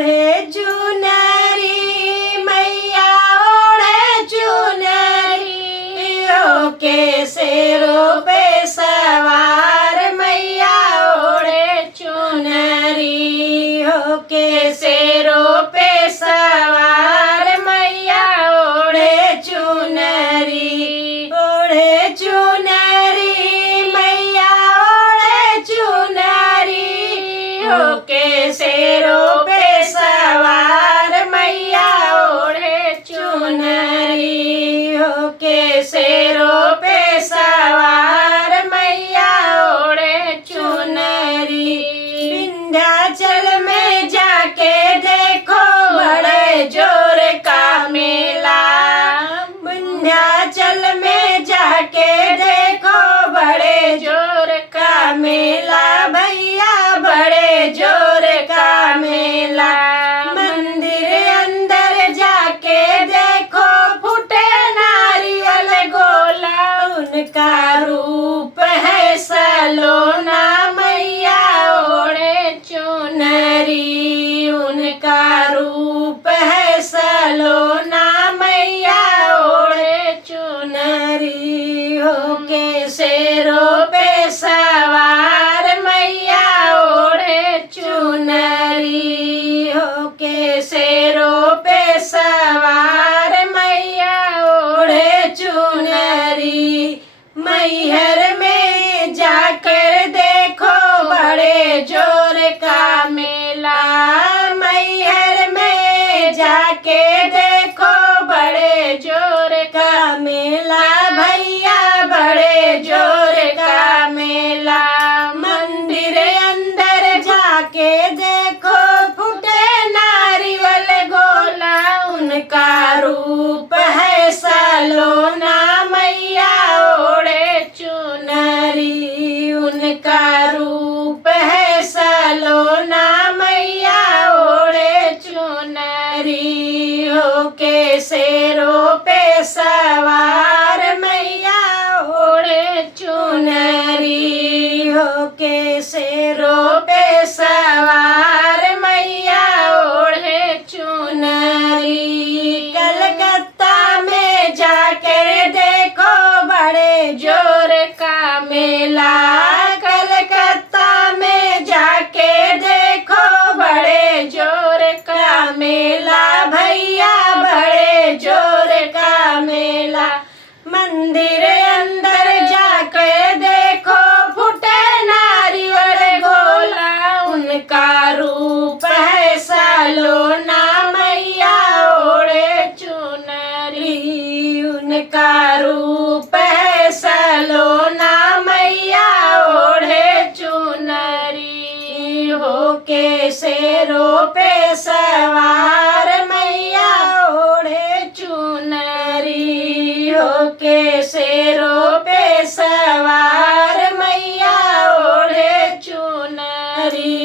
ओढ़े चुनरी मैया ओढ़े चुनरी होके शेरों पे सवार मैया ओढ़े चुनरी होके शेरों पे सवार मैया ओढ़े चुनरी मैया ओढ़े चुनरी होके शेरों पे सवार मैया ओढ़े चुनरी होके शेरों पे सवार मैया ओढ़े चुनरी। विंध्याचल में जाके देखो बड़े जोर का मेला, विंध्याचल में जाके देखो बड़े जोर का मेला भैया बड़े जोर का मेला। मंदिर अंदर जाके देखो फूटे नारियल गोला, उनका रूप है सलोना मैया ओढ़े चुनरी, उनका रूप है सलोना मैया ओढ़े चुनरी होके शेरों पे सवार मैया ओढ़े चुनरी होके शेरों पे सवार मैया ओढ़े चुनरी। मैहर में जाकर देखो बड़े जोर का मेला, मैहर में जाके देखो बड़े जोर का मेला भैया बड़े जोर का मेला। मंदिर अंदर जाके देखो फूटे नारियल गोला, उनका रूप है सलोना मैया ओढ़े चुनरी, उनका रूप है सलोना मैया ओढ़े चुनरी होके शेरों पे सवार मैया ओढ़े चुनरी होके शेरों पे सवार मैया ओढ़े चुनरी। कलकत्ता में जाकर देखो बड़े जोर का मेला, कलकत्ता में जाके देखो बड़े जोर का मेला भैया बड़े जोर का मेला। मंदिर अंदर जाकर देखो फूटे नारियल गोला, उनका रूप है सलोना मैया ओढ़े चुनरी, उनका रूप है सलोना मैया ओढ़े चुनरी होके शेरों पे सवार मैया ओढ़े चुनरी होके शेरों पे सवार मैया ओढ़े चुनरी।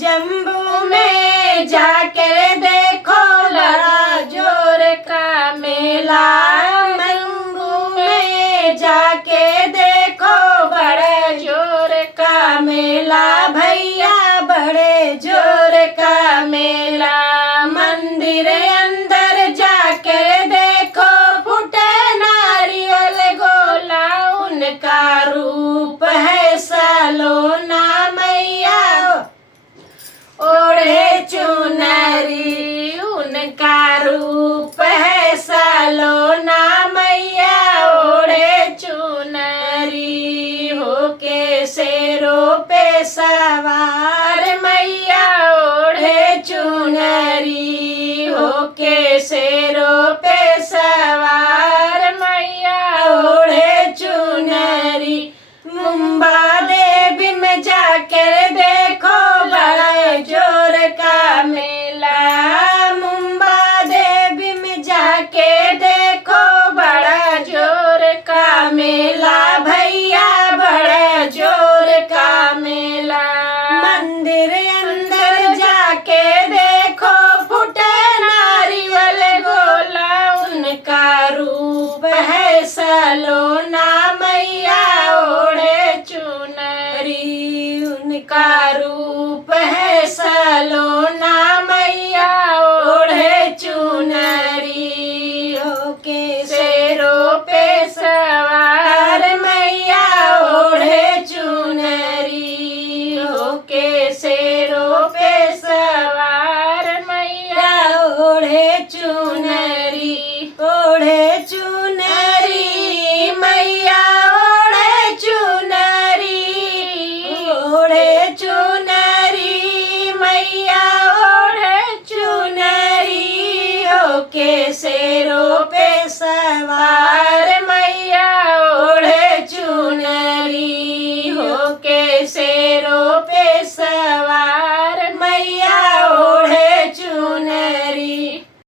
जम्बू में जाकर